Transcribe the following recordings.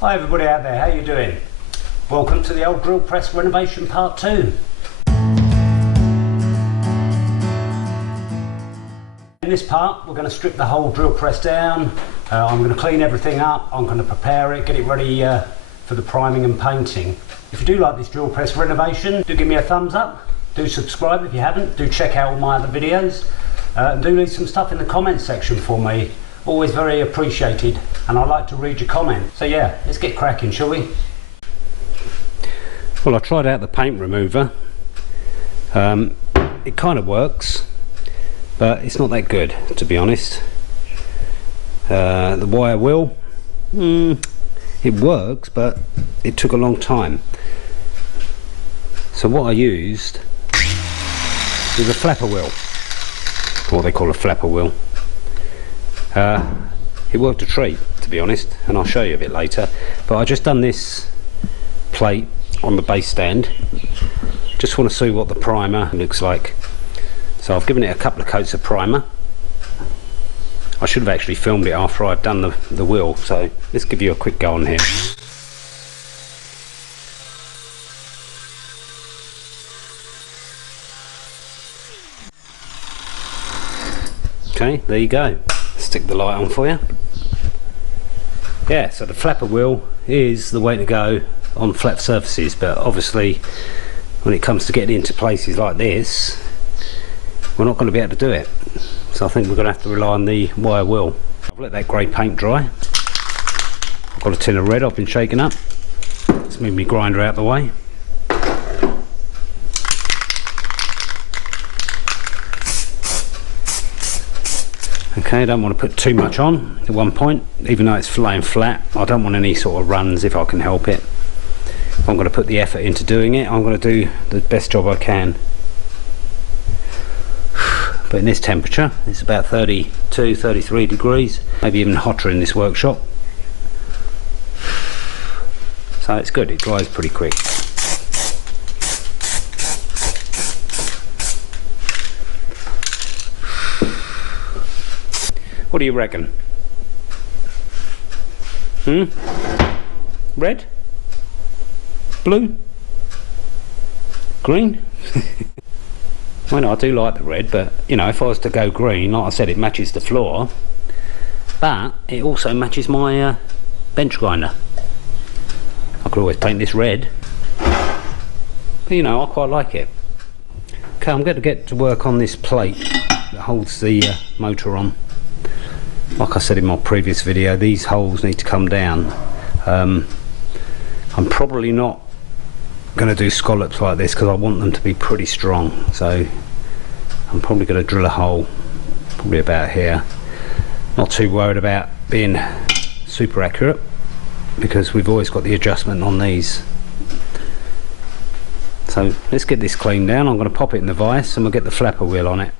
Hi everybody out there, how you doing? Welcome to the old drill press renovation part 2. In this part we're going to strip the whole drill press down. I'm going to clean everything up, I'm going to prepare it, get it ready for the priming and painting. If you do like this drill press renovation, do give me a thumbs up, do subscribe if you haven't, do check out all my other videos, and do leave some stuff in the comments section for me. Always very appreciated, and I like to read your comments. So yeah, let's get cracking, shall we? Well, I tried out the paint remover. It kind of works, but it's not that good, to be honest. The wire wheel, it works, but it took a long time. So what I used was a flapper wheel, what they call a flapper wheel. It worked a treat, to be honest, and I'll show you a bit later. But I just done this plate on the base stand. Just want to see what the primer looks like. So I've given it a couple of coats of primer. I should have actually filmed it after I'd done the wheel, so let's give you a quick go on here. Okay, there you go. Stick the light on for you. Yeah, so the flapper wheel is the way to go on flat surfaces, but obviously when it comes to getting into places like this, we're not going to be able to do it. So I think we're going to have to rely on the wire wheel. I've let that grey paint dry. I've got a tin of red I've been shaking up. Let's move my grinder out the way. Okay, I don't want to put too much on at one point, even though it's laying flat. I don't want any sort of runs if I can help it. If I'm going to put the effort into doing it, I'm going to do the best job I can. But in this temperature, it's about 32, 33 degrees, maybe even hotter in this workshop. So it's good, it dries pretty quick. What do you reckon? Red? Blue? Green? Well, no, I do like the red, but you know, if I was to go green, like I said, it matches the floor, but it also matches my bench grinder. I could always paint this red, but you know, I quite like it. Okay, I'm going to get to work on this plate that holds the motor on. Like I said in my previous video, these holes need to come down. I'm probably not going to do scallops like this because I want them to be pretty strong, so I'm probably going to drill a hole probably about here. Not too worried about being super accurate because we've always got the adjustment on these. So let's get this cleaned down. I'm going to pop it in the vise and we'll get the flapper wheel on it.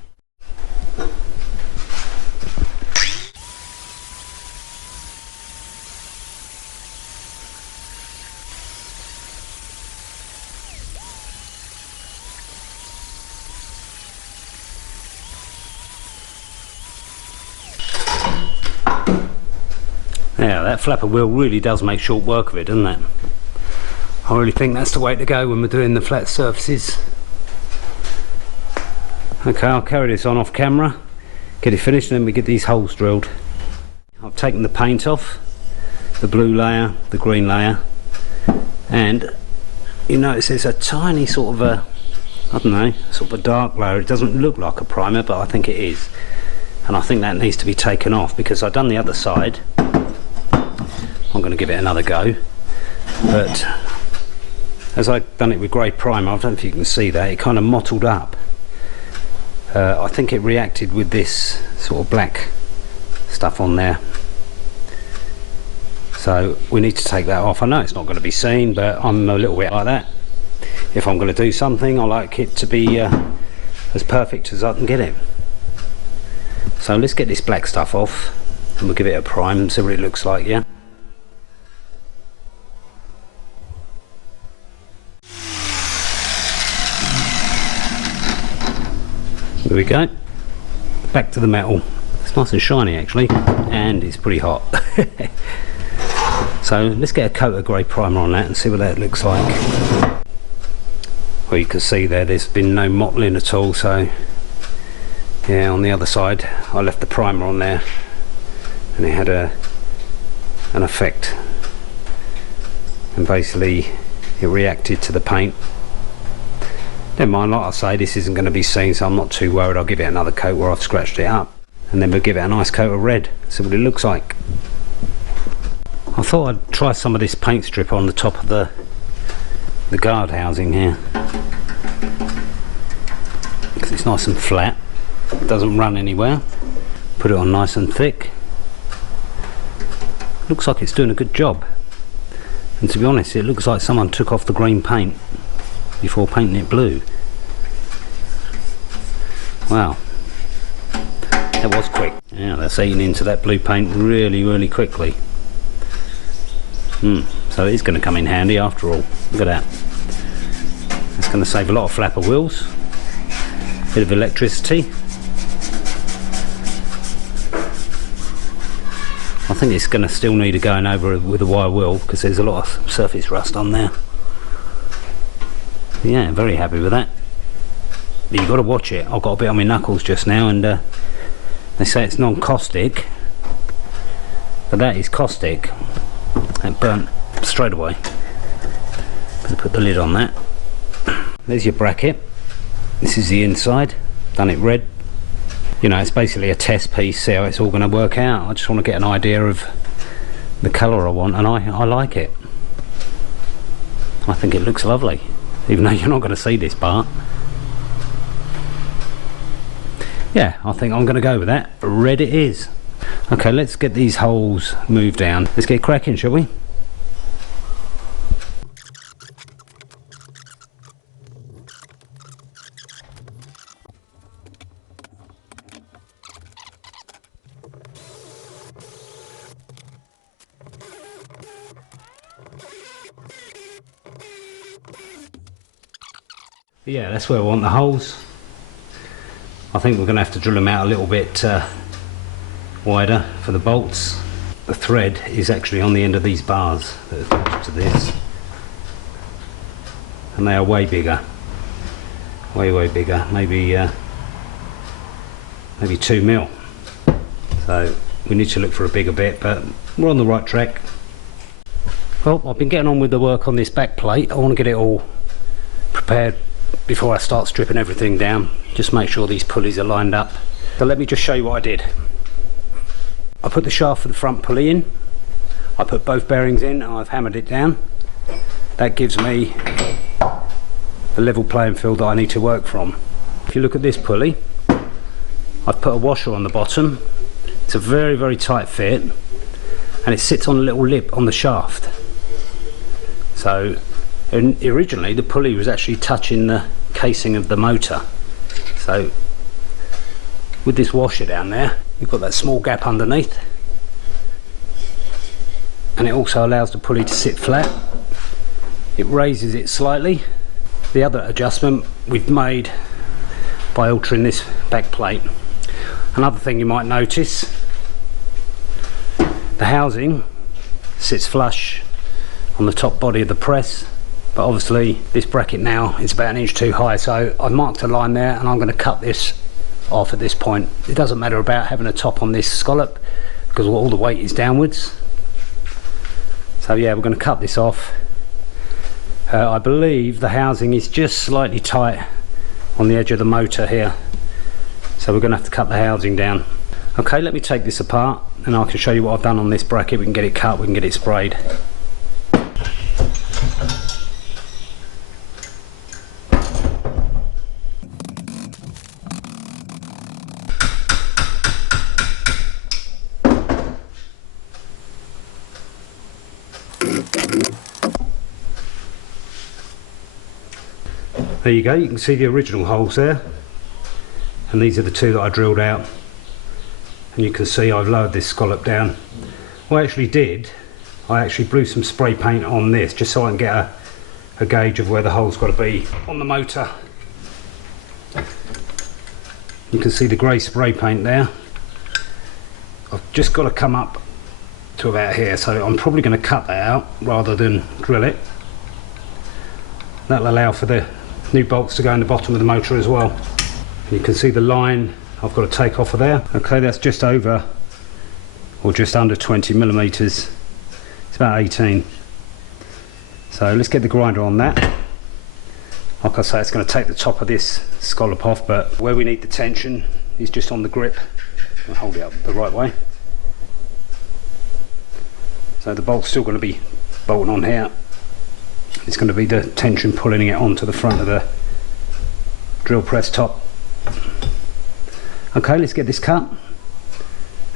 Now that flapper wheel really does make short work of it, doesn't it? I really think that's the way to go when we're doing the flat surfaces. Okay, I'll carry this on off camera, get it finished, and then we get these holes drilled. I've taken the paint off, the blue layer, the green layer, and you notice there's a tiny sort of a, I don't know, sort of a dark layer. It doesn't look like a primer, but I think it is. And I think that needs to be taken off because I've done the other side. I'm going to give it another go, but as I've done it with grey primer, I don't know if you can see that, it kind of mottled up. I think it reacted with this sort of black stuff on there, so we need to take that off. I know it's not going to be seen, but I'm a little bit like that. If I'm going to do something, I like it to be as perfect as I can get it. So let's get this black stuff off and we'll give it a prime and see what it looks like. Yeah. There we go. Back to the metal. It's nice and shiny actually, and it's pretty hot. So let's get a coat of grey primer on that and see what that looks like. Well, you can see there's been no mottling at all, so yeah, on the other side I left the primer on there and it had an effect, and basically it reacted to the paint. Never mind, like I say, this isn't going to be seen, so I'm not too worried. I'll give it another coat where I've scratched it up, and then we'll give it a nice coat of red, see what it looks like. I thought I'd try some of this paint strip on the top of the guard housing here, because it's nice and flat, it doesn't run anywhere. Put it on nice and thick. Looks like it's doing a good job, and to be honest, it looks like someone took off the green paint before painting it blue. Wow, that was quick. Yeah, that's eating into that blue paint really quickly. So it's going to come in handy after all. Look at that. It's going to save a lot of flapper wheels, bit of electricity. I think it's going to still need a going over with a wire wheel because there's a lot of surface rust on there. Yeah, very happy with that. But you've got to watch it. I've got a bit on my knuckles just now, and they say it's non-caustic, but that is caustic. It burnt straight away. Better put the lid on that. There's your bracket. This is the inside. Done it red. You know, it's basically a test piece, see how it's all going to work out. I just want to get an idea of the colour I want, and I like it. I think it looks lovely, even though you're not going to see this part. Yeah, I think I'm going to go with that. Red it is. Okay, let's get these holes moved down. Let's get cracking, shall we? Yeah, that's where I want the holes. I think we're going to have to drill them out a little bit wider for the bolts. The thread is actually on the end of these bars that are attached to this, and they are way bigger, way bigger, maybe 2 mil. So we need to look for a bigger bit, but we're on the right track. Well, I've been getting on with the work on this back plate. I want to get it all prepared before I start stripping everything down. Just make sure these pulleys are lined up. So let me just show you what I did. I put the shaft for the front pulley in, I put both bearings in, and I've hammered it down. That gives me the level playing field that I need to work from. If you look at this pulley, I've put a washer on the bottom. It's a very tight fit, and it sits on a little lip on the shaft. So originally the pulley was actually touching the casing of the motor. So with this washer down there, you've got that small gap underneath, and it also allows the pulley to sit flat. It raises it slightly. The other adjustment we've made by altering this back plate. Another thing you might notice, the housing sits flush on the top body of the press, but obviously this bracket now is about 1 inch too high, so I've marked a line there and I'm going to cut this off at this point. It doesn't matter about having a top on this scallop because all the weight is downwards. So yeah, we're going to cut this off. I believe the housing is just slightly tight on the edge of the motor here, so we're going to have to cut the housing down. Okay, let me take this apart and I can show you what I've done on this bracket. We can get it cut, we can get it sprayed. There you go, you can see the original holes there, and these are the two that I drilled out, and you can see I've lowered this scallop down. What I actually did, I actually blew some spray paint on this just so I can get a gauge of where the hole's got to be on the motor. You can see the grey spray paint there. I've just got to come up to about here, so I'm probably going to cut that out rather than drill it. That'll allow for the new bolts to go in the bottom of the motor as well. You can see the line I've got to take off of there. Okay, that's just over or just under 20 millimeters. It's about 18. So let's get the grinder on that. Like I say, it's going to take the top of this scallop off, but where we need the tension is just on the grip. I'll hold it up the right way. So the bolt's still going to be bolting on here. It's going to be the tension pulling it onto the front of the drill press top. Okay, let's get this cut,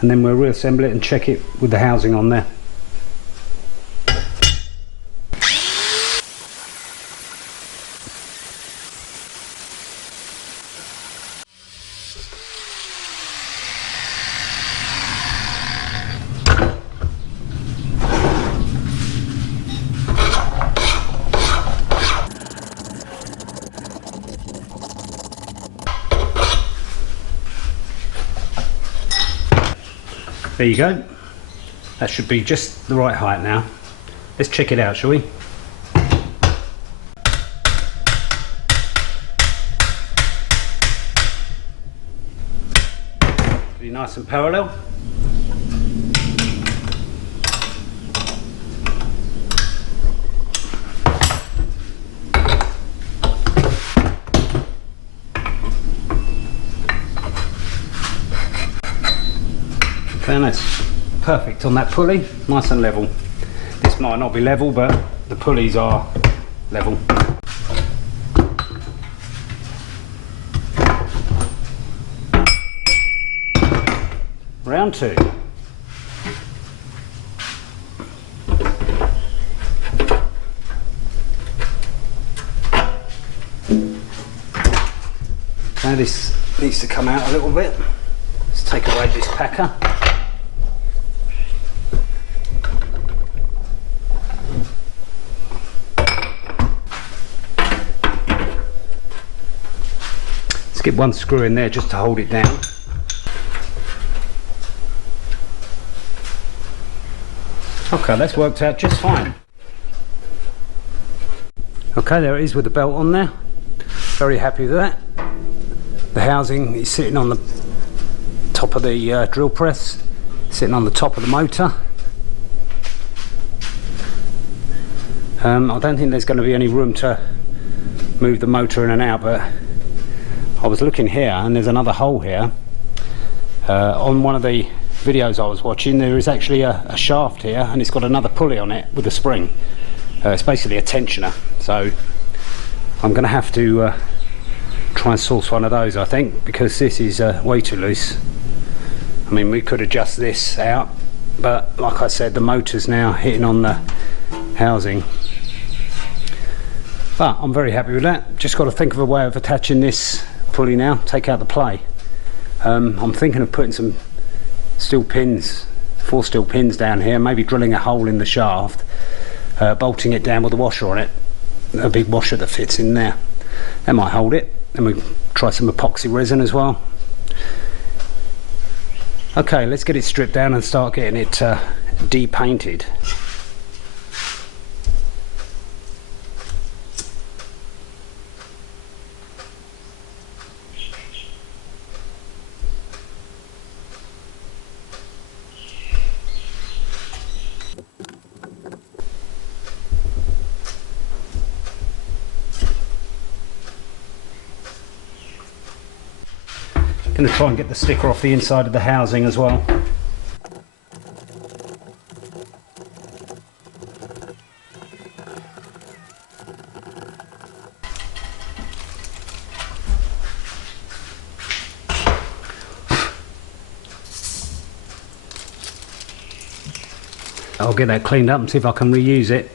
and then we'll reassemble it and check it with the housing on there. There you go. That should be just the right height now. Let's check it out, shall we? Pretty nice and parallel. And that's perfect on that pulley, nice and level. This might not be level, but the pulleys are level. Round two. Now this needs to come out a little bit. Let's take away this packer. Let's get one screw in there just to hold it down. Okay, that's worked out just fine. Okay, there it is with the belt on there. Very happy with that. The housing is sitting on the top of the drill press, sitting on the top of the motor. I don't think there's going to be any room to move the motor in and out, but I was looking here and there's another hole here. On one of the videos I was watching, there is actually a shaft here, and it's got another pulley on it with a spring. It's basically a tensioner, so I'm going to have to try and source one of those, I think, because this is way too loose. I mean, we could adjust this out, but like I said, the motor's now hitting on the housing. But I'm very happy with that. Just got to think of a way of attaching this pulley now, take out the play. I'm thinking of putting some steel pins, 4 steel pins down here, maybe drilling a hole in the shaft, bolting it down with a washer on it, a big washer that fits in there. That might hold it. Then we try some epoxy resin as well. Okay, let's get it stripped down and start getting it de-painted. Going to try and get the sticker off the inside of the housing as well. I'll get that cleaned up and see if I can reuse it.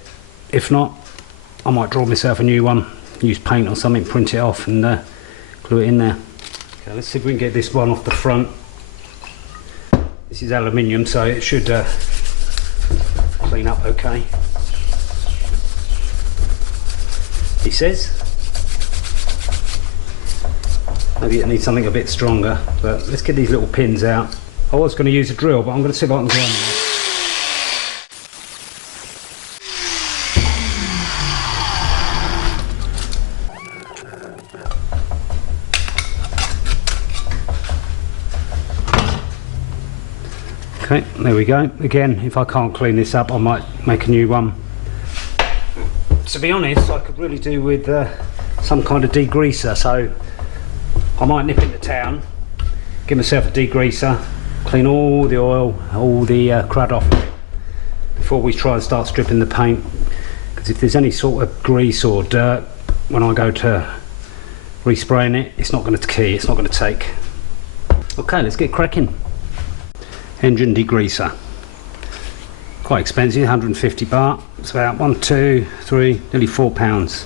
If not, I might draw myself a new one, use paint or something, print it off and glue it in there. Okay, let's see if we can get this one off the front. This is aluminium, so it should clean up okay. He says. Maybe it needs something a bit stronger, but let's get these little pins out. I was going to use a drill, but I'm going to see if I can grind them. Okay, there we go. Again, if I can't clean this up, I might make a new one. To be honest, I could really do with some kind of degreaser, so I might nip into town, give myself a degreaser, clean all the oil, all the crud off before we try and start stripping the paint, because if there's any sort of grease or dirt when I go to respraying it, it's not going to key, it's not going to take. Okay, let's get cracking. Engine degreaser. Quite expensive, 150 baht. It's about 1, 2, 3, nearly £4.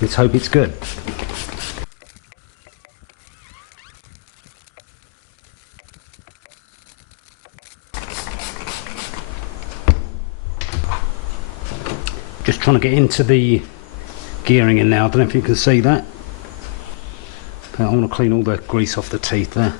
Let's hope it's good. Just trying to get into the gearing in now. I don't know if you can see that, but I want to clean all the grease off the teeth there.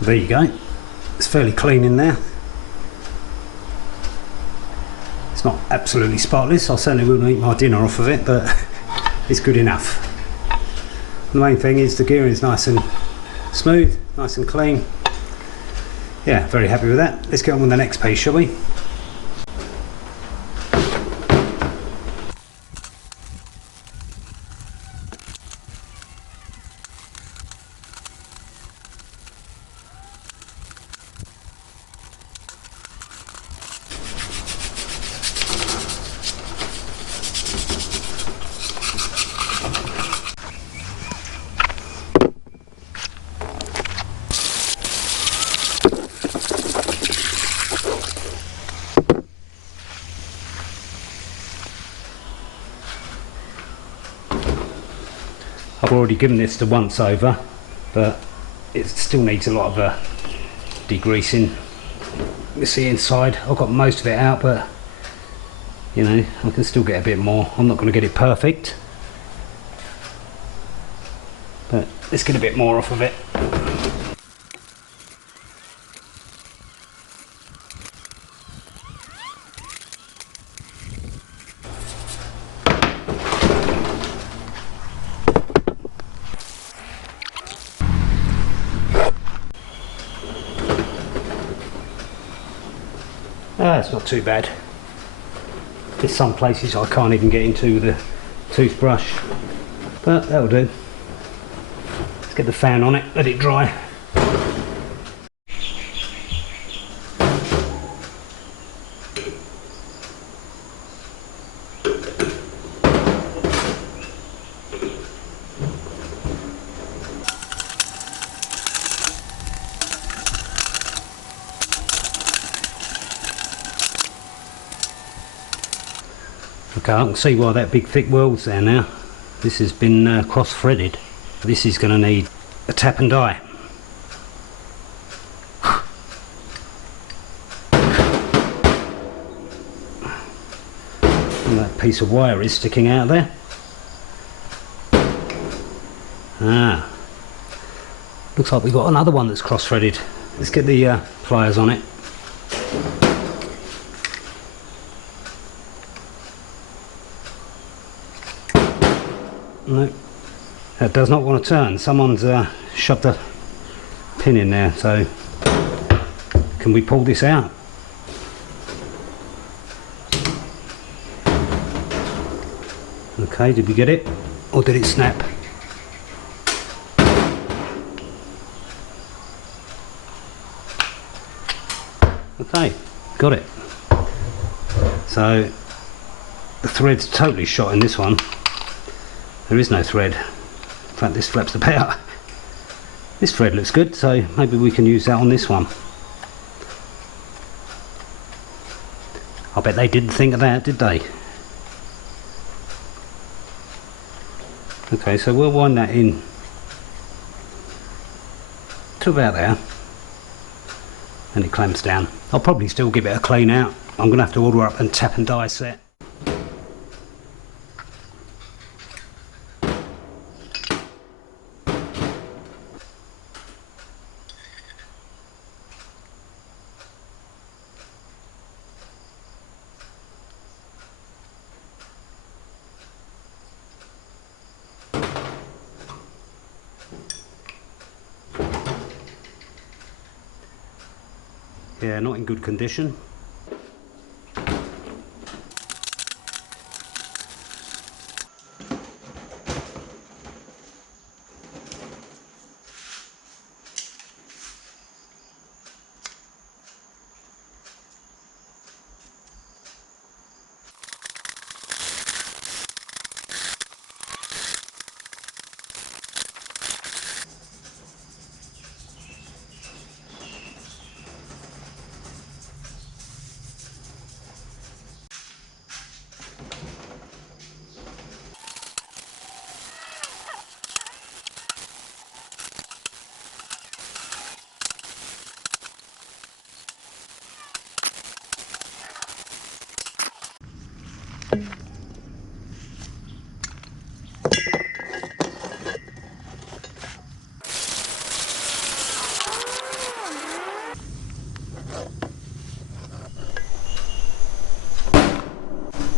There you go, it's fairly clean in there. It's not absolutely spotless, I certainly wouldn't eat my dinner off of it, but it's good enough. The main thing is the gearing is nice and smooth, nice and clean. Yeah, very happy with that. Let's get on with the next piece, shall we? I've already given this the once over, but it still needs a lot of degreasing. You see inside, I've got most of it out, but you know, I can still get a bit more. I'm not going to get it perfect, but let's get a bit more off of it. It's not too bad. There's some places I can't even get into with a toothbrush, but that'll do. Let's get the fan on it, let it dry. Okay, I can see why that big thick well's there now. This has been cross-threaded. This is going to need a tap and die. And that piece of wire is sticking out there. Ah, looks like we've got another one that's cross-threaded. Let's get the pliers on it. No, that does not want to turn. Someone's shoved a pin in there, so can we pull this out? Okay, did we get it? Or did it snap? Okay, got it. So the thread's totally shot in this one. There is no thread. In fact, this flaps about. This thread looks good, so maybe we can use that on this one. I bet they didn't think of that, did they? Okay, so we'll wind that in. to about there, and it clamps down. I'll probably still give it a clean out. I'm going to have to order up a tap and die set. Yeah, not in good condition.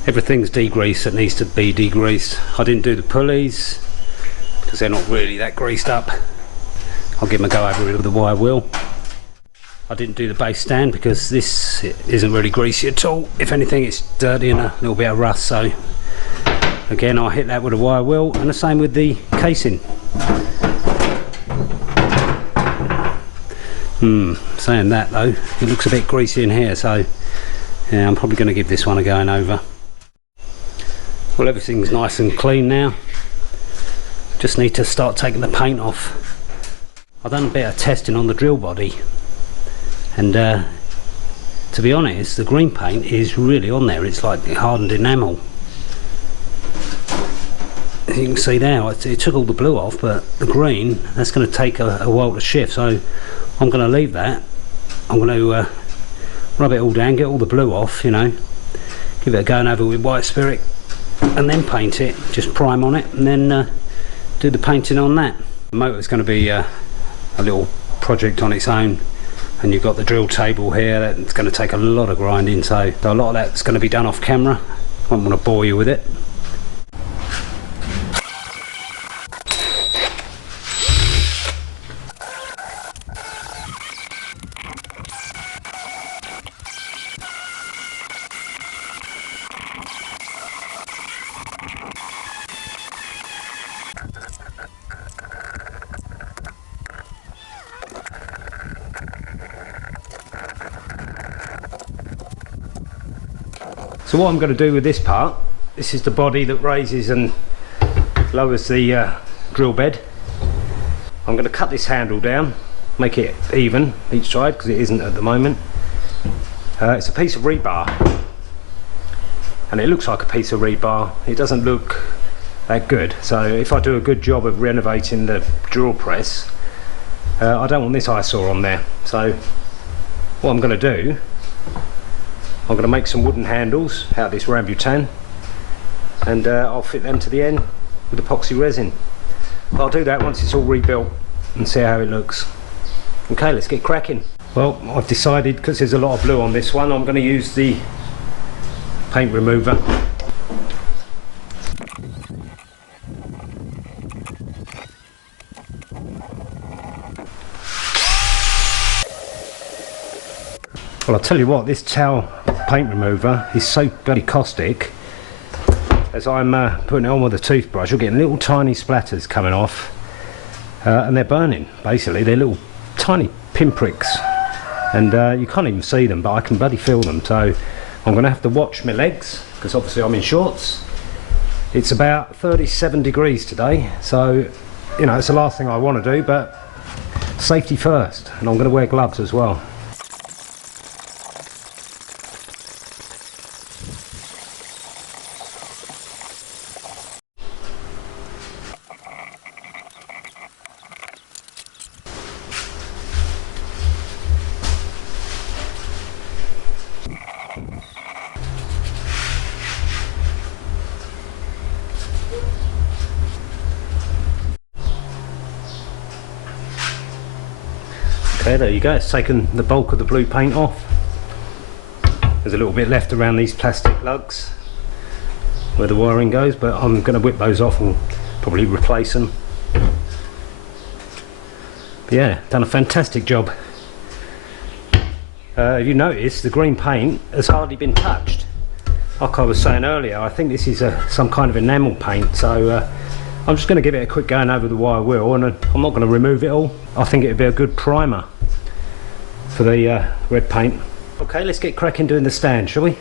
Everything's degreased that needs to be degreased. I didn't do the pulleys because they're not really that greased up. I'll give them a go over with the wire wheel. I didn't do the base stand because this isn't really greasy at all. If anything, it's dirty and a little bit of rust, so again I'll hit that with a wire wheel, and the same with the casing. Saying that though, it looks a bit greasy in here, so yeah, I'm probably going to give this one a going over. Well, everything's nice and clean now. Just need to start taking the paint off. I've done a bit of testing on the drill body, and to be honest, the green paint is really on there. It's like hardened enamel. As you can see now, it took all the blue off, but the green, that's going to take a while to shift, so I'm going to leave that. I'm going to rub it all down, get all the blue off, you know, give it a going over with white spirit, and then paint it. Just prime on it, and then do the painting on that. The motor's going to be a little project on its own, and you've got the drill table here that's going to take a lot of grinding, so a lot of that's going to be done off camera. I don't want to bore you with it. So what I'm going to do with this part, this is the body that raises and lowers the drill bed. I'm going to cut this handle down, make it even each side because it isn't at the moment. It's a piece of rebar, and it looks like a piece of rebar. It doesn't look that good, so if I do a good job of renovating the drill press, I don't want this eyesore on there. So what I'm going to do, I'm going to make some wooden handles out of this rambutan, and I'll fit them to the end with epoxy resin. But I'll do that once it's all rebuilt and see how it looks. Okay, let's get cracking. Well, I've decided, because there's a lot of blue on this one, I'm going to use the paint remover. Well, I'll tell you what, this towel paint remover is so bloody caustic. As I'm putting it on with a toothbrush, you're getting little tiny splatters coming off, and they're burning. Basically, they're little tiny pinpricks, and you can't even see them, but I can bloody feel them. So I'm going to have to watch my legs, because obviously I'm in shorts. It's about 37 degrees today, so you know, it's the last thing I want to do, but safety first, and I'm going to wear gloves as well. Okay, there you go, it's taken the bulk of the blue paint off. There's a little bit left around these plastic lugs where the wiring goes, but I'm going to whip those off and probably replace them. But yeah, done a fantastic job. If you notice, the green paint has hardly been touched. Like I was saying earlier, I think this is some kind of enamel paint, so I'm just going to give it a quick going over the wire wheel, and I'm not going to remove it all. I think it would be a good primer for the red paint. Okay, let's get cracking doing the stand, shall we?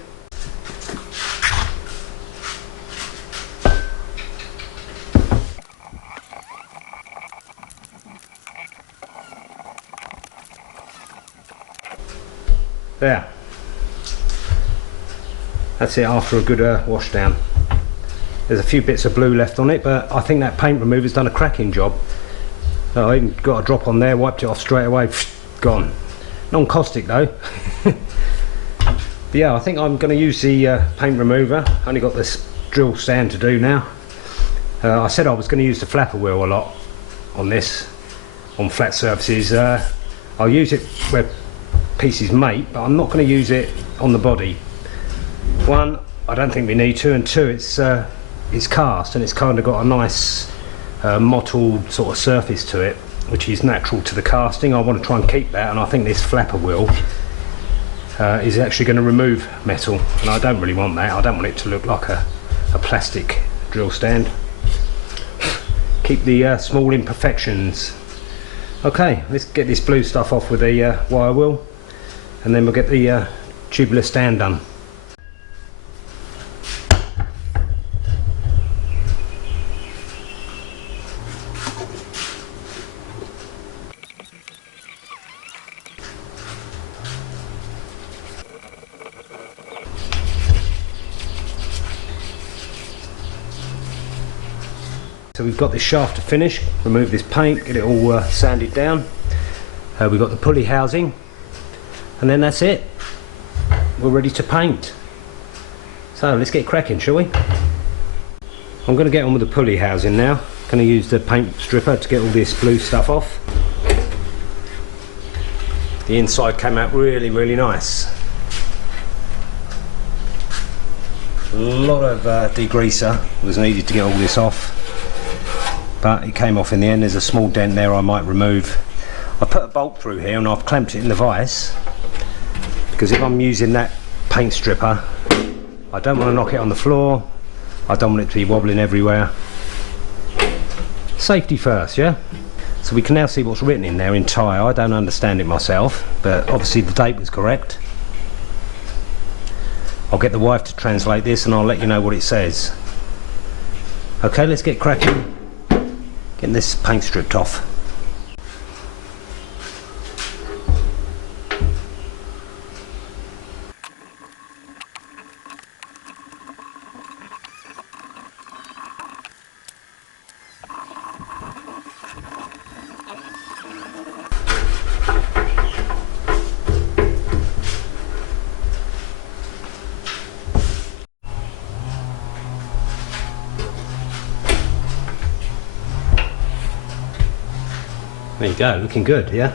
There. That's it after a good wash down. There's a few bits of blue left on it, but I think that paint remover's done a cracking job. I even got a drop on there, wiped it off straight away, gone. Non-caustic though. But yeah, I think I'm going to use the paint remover. Only got this drill stand to do now. I said I was going to use the flapper wheel a lot on this, on flat surfaces. I'll use it where pieces mate, but I'm not going to use it on the body. One, I don't think we need to, and two, it's cast and it's kind of got a nice mottled sort of surface to it, which is natural to the casting. I want to try and keep that, and I think this flapper wheel is actually going to remove metal, and I don't really want that. I don't want it to look like a plastic drill stand. Keep the small imperfections. Okay, let's get this blue stuff off with the wire wheel, and then we'll get the tubular stand done. So we've got this shaft to finish, remove this paint, get it all sanded down. We've got the pulley housing, and then that's it. We're ready to paint. So let's get cracking, shall we? I'm going to get on with the pulley housing now. Going to use the paint stripper to get all this blue stuff off. The inside came out really, really nice. A lot of degreaser was needed to get all this off, but it came off in the end. There's a small dent there I might remove. I put a bolt through here and I've clamped it in the vise, because if I'm using that paint stripper, I don't want to knock it on the floor. I don't want it to be wobbling everywhere. Safety first, yeah? So we can now see what's written in there in Thai. I don't understand it myself, but obviously the date was correct. I'll get the wife to translate this and I'll let you know what it says. Okay, let's get cracking. Getting this paint stripped off. There you go, looking good, yeah?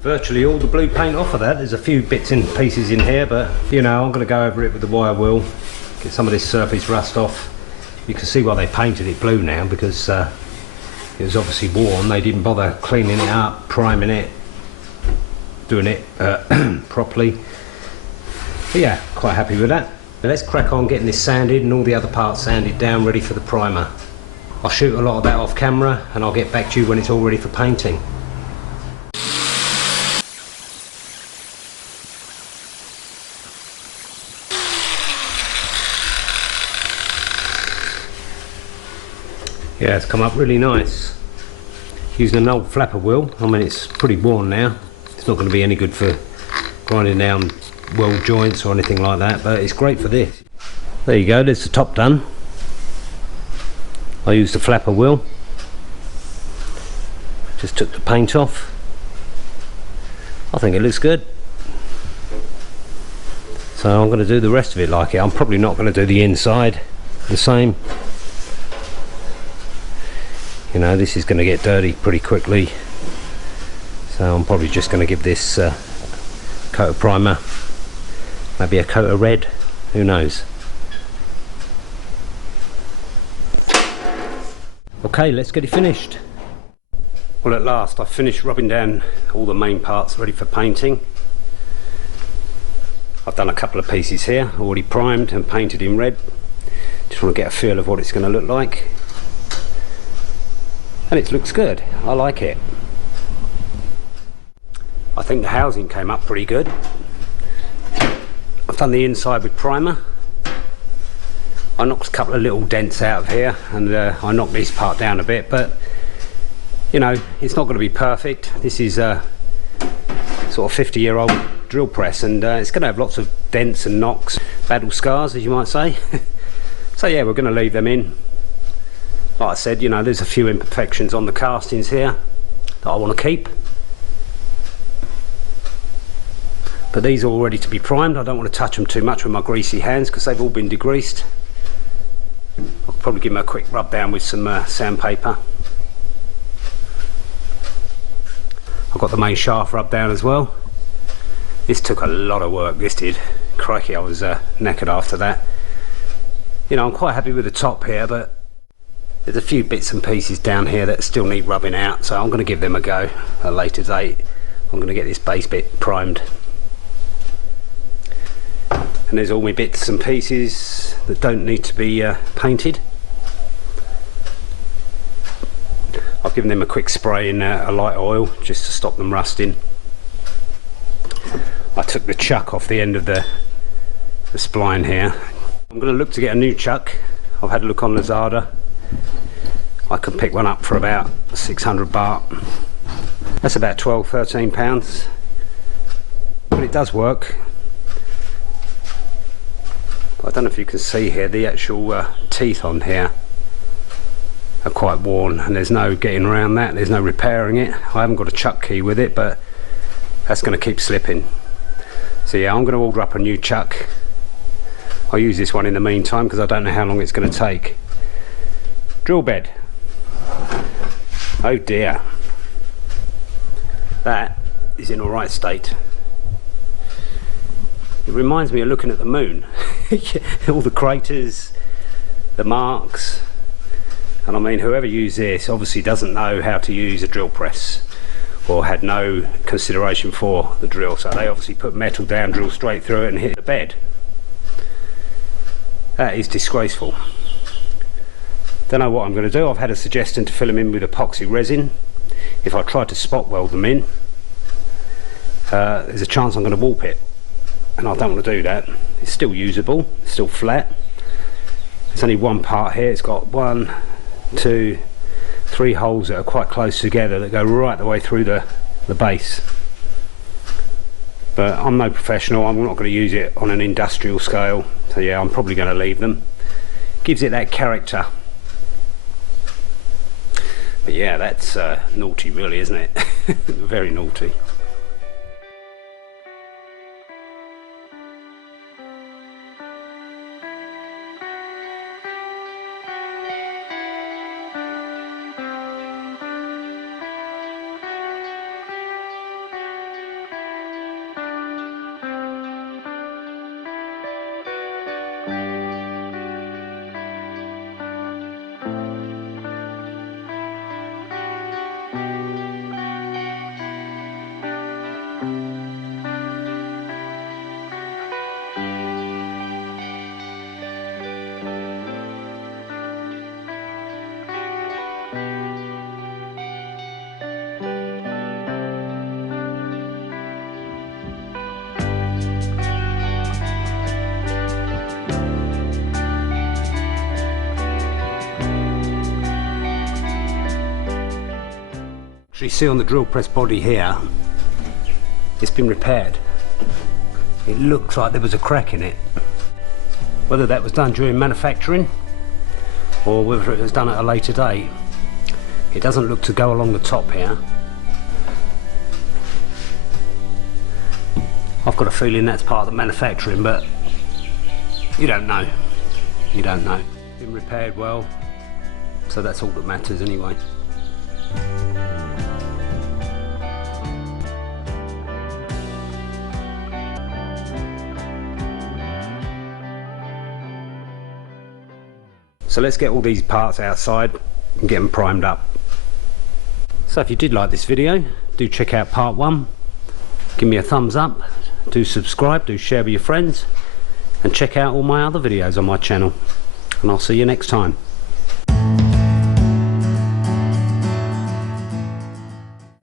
Virtually all the blue paint off of that. There's a few bits and pieces in here, but you know, I'm going to go over it with the wire wheel, get some of this surface rust off. You can see why they painted it blue now, because it was obviously worn. They didn't bother cleaning it up, priming it, doing it properly. But yeah, quite happy with that. Let's crack on getting this sanded and all the other parts sanded down, ready for the primer. I'll shoot a lot of that off camera and I'll get back to you when it's all ready for painting. Yeah, it's come up really nice. Using an old flapper wheel. I mean, it's pretty worn now. It's not going to be any good for grinding down weld joints or anything like that, but it's great for this. There you go, there's the top done. I used the flapper wheel, just took the paint off. I think it looks good, so I'm going to do the rest of it like it. I'm probably not going to do the inside the same. You know, this is going to get dirty pretty quickly, so I'm probably just going to give this coat of primer, maybe a coat of red, who knows. Okay, let's get it finished. Well, at last I've finished rubbing down all the main parts ready for painting. I've done a couple of pieces here, already primed and painted in red. Just want to get a feel of what it's going to look like. And it looks good, I like it. I think the housing came up pretty good. I've done the inside with primer. I knocked a couple of little dents out of here, and I knocked this part down a bit, but you know, it's not going to be perfect. This is a sort of 50-year-old drill press, and it's going to have lots of dents and knocks, battle scars, as you might say. So yeah, we're going to leave them in. Like I said, you know, there's a few imperfections on the castings here that I want to keep, but these are all ready to be primed. I don't want to touch them too much with my greasy hands because they've all been degreased. I'll probably give them a quick rub down with some sandpaper. I've got the main shaft rubbed down as well. This took a lot of work, this did. Crikey, I was knackered after that. You know, I'm quite happy with the top here, but there's a few bits and pieces down here that still need rubbing out, so I'm going to give them a go at a later date. I'm going to get this base bit primed. And there's all my bits and pieces that don't need to be painted. I've given them a quick spray in a light oil just to stop them rusting. I took the chuck off the end of the spline here. I'm going to look to get a new chuck. I've had a look on Lazada. I can pick one up for about 600 baht. That's about 12–13 pounds. But it does work. I don't know if you can see here, the actual teeth on here are quite worn, and there's no getting around that, there's no repairing it. I haven't got a chuck key with it, but that's going to keep slipping. So yeah, I'm going to order up a new chuck. I'll use this one in the meantime because I don't know how long it's going to take. Drill bed. Oh dear. That is in alright state. It reminds me of looking at the moon. All the craters, the marks. And I mean, whoever used this obviously doesn't know how to use a drill press, or had no consideration for the drill, so they obviously put metal down, drill straight through it and hit the bed. That is disgraceful. Don't know what I'm going to do. I've had a suggestion to fill them in with epoxy resin. If I try to spot weld them in, there's a chance I'm going to warp it, and I don't want to do that. It's still usable, it's still flat. There's only one part here. It's got 1, 2, 3 holes that are quite close together that go right the way through the base. But I'm no professional, I'm not going to use it on an industrial scale, so yeah, I'm probably going to leave them. Gives it that character. But yeah, that's naughty really, isn't it? Very naughty. You see on the drill press body here, it's been repaired. It looks like there was a crack in it. Whether that was done during manufacturing or whether it was done at a later date, it doesn't look to go along the top here. I've got a feeling that's part of the manufacturing, but you don't know. You don't know. Been repaired well, so that's all that matters anyway. So let's get all these parts outside and get them primed up. So if you did like this video, do check out part 1. Give me a thumbs up, do subscribe, do share with your friends, and check out all my other videos on my channel. And I'll see you next time.